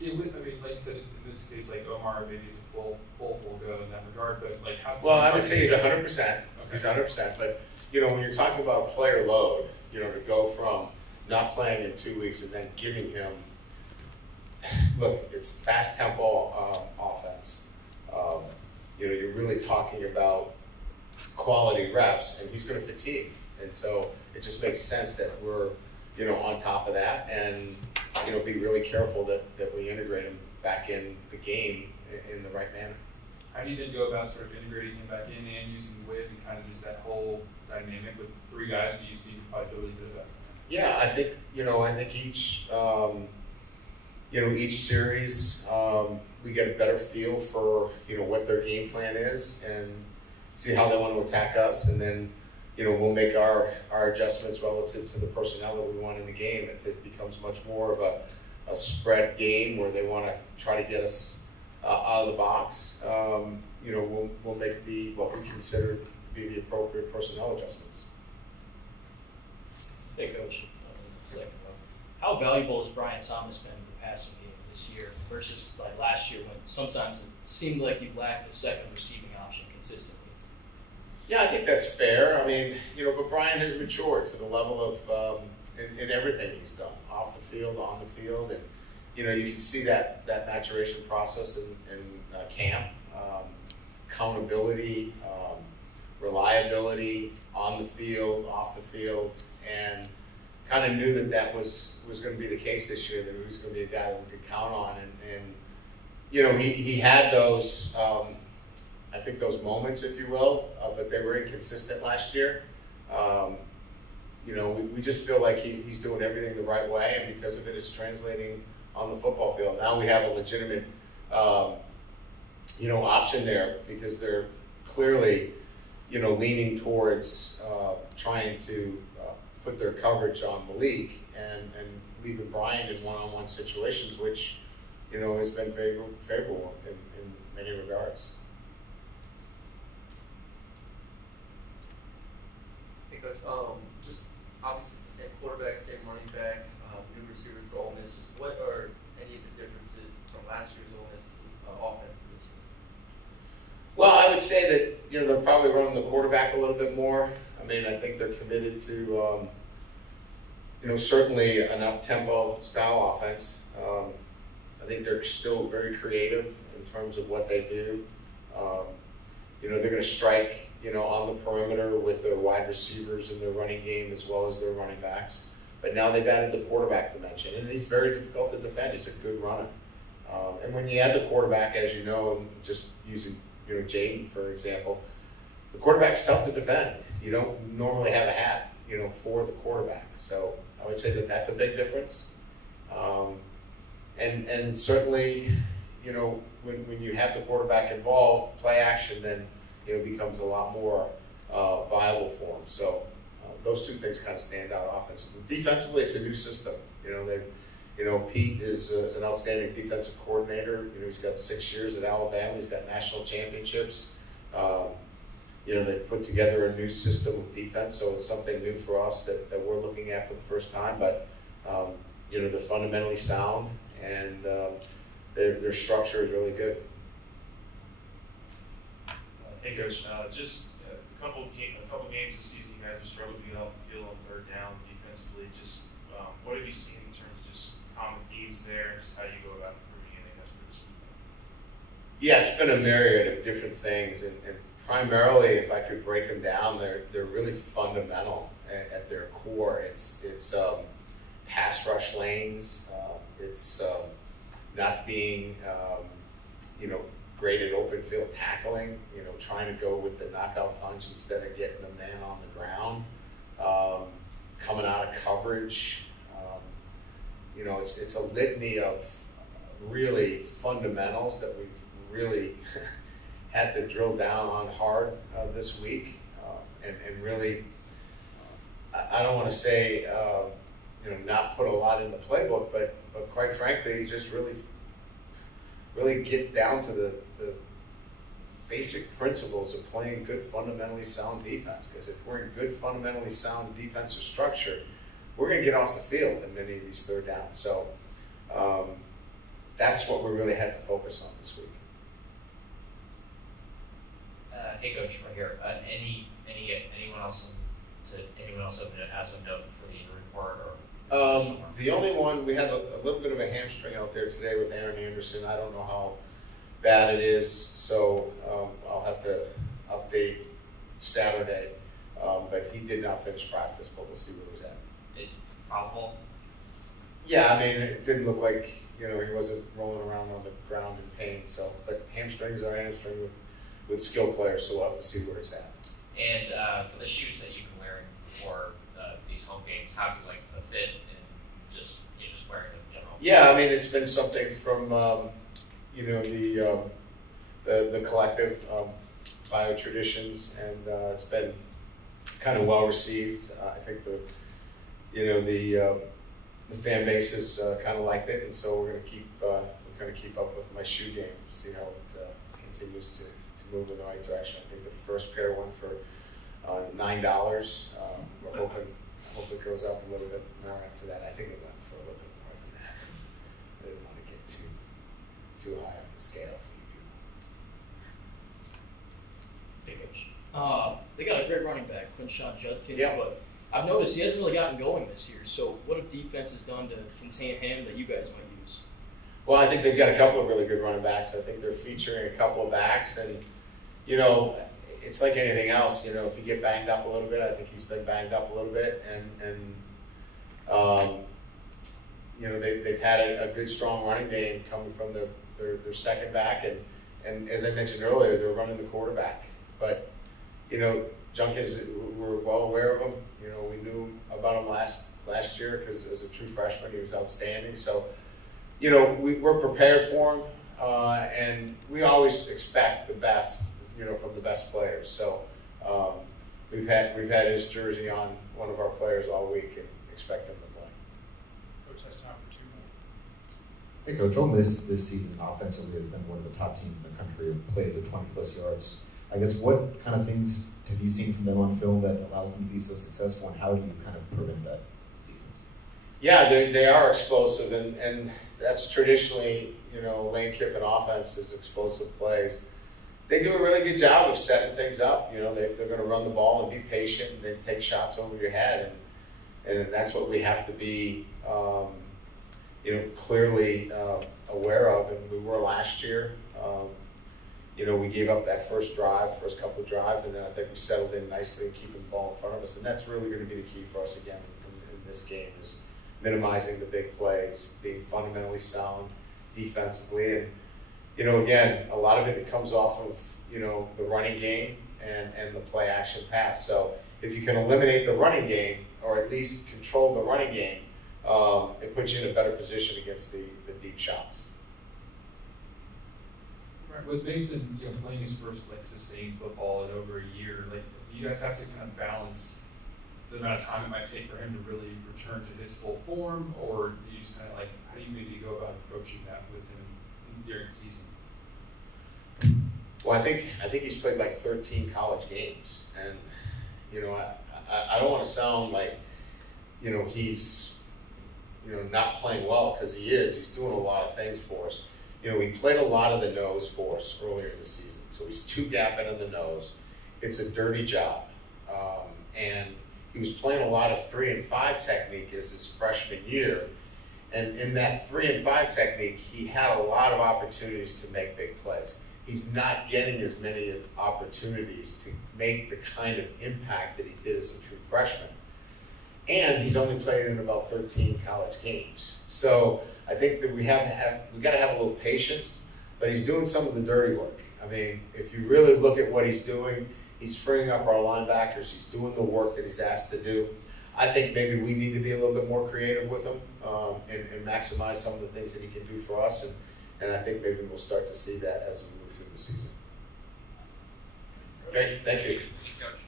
Yeah, I mean, like you said, in this case, like Omar maybe is a full go in that regard, but like how? Well, I would say he's 100%. Okay. He's 100%. But when you're talking about player load, to go from not playing in 2 weeks and then giving him, look, it's fast tempo offense. You're really talking about quality reps, and he's going to fatigue, and so it just makes sense that we're on top of that, and be really careful that we integrate him back in the game in the right manner. How do you then go about sort of integrating him back in and using Whit and kind of just that whole dynamic with three guys that you see probably feel really good about? Yeah, I think each each series we get a better feel for what their game plan is and see how they want to attack us, and then we'll make our adjustments relative to the personnel that we want in the game. If it becomes much more of a spread game where they want to try to get us out of the box, we'll make what we consider to be the appropriate personnel adjustments. Hey, Coach. How valuable has Brian Thomas been in the passing game this year versus like last year when sometimes it seemed like you lacked the second receiving option consistently? Yeah, I think that's fair. I mean, but Brian has matured to the level of in everything he's done, off the field, on the field, and you can see that maturation process in camp. Accountability, reliability on the field, off the field, and kind of knew that was going to be the case this year, that he was going to be a guy that we could count on, and he had those. I think those moments, if you will, but they were inconsistent last year. We just feel like he's doing everything the right way, and because of it, it's translating on the football field. Now we have a legitimate, option there because they're clearly, leaning towards trying to put their coverage on Malik and leaving Brian in one-on-one situations, which, has been favorable in many regards. Coach, just obviously the same quarterback, same running back, new receivers for Ole Miss. Just what are any of the differences from last year's Ole Miss offense to this year? Well, I would say that they're probably running the quarterback a little bit more. I mean, I think they're committed to certainly an up-tempo style offense. I think they're still very creative in terms of what they do. They're going to strike, on the perimeter with their wide receivers in their running game as well as their running backs. But now they've added the quarterback dimension, and he's very difficult to defend. He's a good runner. And when you add the quarterback, as you know, just using, Jayden, for example, the quarterback's tough to defend. You don't normally have a hat, for the quarterback. So I would say that that's a big difference. And certainly, when you have the quarterback involved, play action then, becomes a lot more viable for them. So those two things kind of stand out offensively. Defensively, it's a new system. Pete is an outstanding defensive coordinator. He's got 6 years at Alabama. He's got national championships. They put together a new system of defense, so it's something new for us that we're looking at for the first time. But they're fundamentally sound, and their structure is really good. Hey, Coach. Just a couple games this season, you guys have struggled to get off the field on third down defensively. Just what have you seen in terms of just common themes there, just how you go about improving it as for this week? Yeah, it's been a myriad of different things, and primarily, if I could break them down, they're really fundamental at their core. It's pass rush lanes. It's not being great at open field tackling. Trying to go with the knockout punch instead of getting the man on the ground. Coming out of coverage. It's a litany of really fundamentals that we've really had to drill down on hard this week, and really, I don't want to say not put a lot in the playbook, but quite frankly, just really get down to the basic principles of playing good, fundamentally sound defense. Because if we're in good, fundamentally sound defensive structure, we're going to get off the field in many of these third downs. So that's what we really had to focus on this week. Hey, Coach, right here. Anyone else as of note for the injury report? Or the only one, we had a little bit of a hamstring out there today with Aaron Anderson. I don't know how bad it is, so I'll have to update Saturday. But he did not finish practice, but we'll see where he's at. Probable? Yeah, I mean, it didn't look like, he wasn't rolling around on the ground in pain. So, but hamstrings are hamstring with skill players, so we'll have to see where it's at. And for the shoes that you've been wearing for these home games, how do you like the fit and just wearing them in general? Yeah, I mean, it's been something from the collective Bio Traditions, and it's been kind of well received. I think the fan base has kind of liked it, and so we're going to keep up with my shoe game, see how it continues to move in the right direction. I think the first pair went for $9. We're hoping it goes up a little bit more after that. I think it went for a little bit more than that. I didn't want to get too high on the scale for you people. Hey, Coach. They got a great running back, Quinshon Judkins, Yeah. but I've noticed he hasn't really gotten going this year. So what have defense has done to contain him that you guys might use? Well, I think they've got a couple of really good running backs. I think they're featuring a couple of backs, and it's like anything else. If you get banged up a little bit, I think he's been banged up a little bit, and they've had a good, strong running game coming from their second back, and as I mentioned earlier, they're running the quarterback. But Junkins, we're well aware of him. We knew about him last year because as a true freshman, he was outstanding. So, we're prepared for him, and we always expect the best, from the best players. So, we've had his jersey on one of our players all week and expect him to play. Coach has time for two more. Hey, Coach, Ole Miss this season offensively has been one of the top teams in the country. Plays at 20-plus yards. I guess what kind of things have you seen from them on film that allows them to be so successful, and how do you kind of prevent that as defense? Yeah, they are explosive, and that's traditionally, Lane Kiffin offense is explosive plays. They do a really good job of setting things up. They're going to run the ball and be patient and then take shots over your head, and that's what we have to be, clearly aware of, and we were last year. We gave up that first couple of drives, and then I think we settled in nicely and keeping the ball in front of us. And that's really going to be the key for us again in this game, is minimizing the big plays, being fundamentally sound defensively. And, again, a lot of it comes off of, the running game and the play action pass. So if you can eliminate the running game, or at least control the running game, it puts you in a better position against the deep shots. Right, with Maason, playing his first sustained football in over a year, do you guys have to kind of balance the amount of time it might take for him to really return to his full form, or do you just kind of how do you maybe go about approaching that with him during the season? Well, I think he's played 13 college games, and I don't want to sound like he's not playing well, because he is. He's doing a lot of things for us. We played a lot of the nose for us earlier in the season, so he's two-gapping on the nose. It's a dirty job, and he was playing a lot of 3 and 5 technique as his freshman year, and in that 3 and 5 technique, he had a lot of opportunities to make big plays. He's not getting as many opportunities to make the kind of impact that he did as a true freshman, and he's only played in about 13 college games. So I think that we got to have a little patience, but he's doing some of the dirty work. I mean, if you really look at what he's doing, he's freeing up our linebackers. He's doing the work that he's asked to do. I think maybe we need to be a little bit more creative with him and maximize some of the things that he can do for us. And I think maybe we'll start to see that as we move through the season. Okay, thank you. Coach.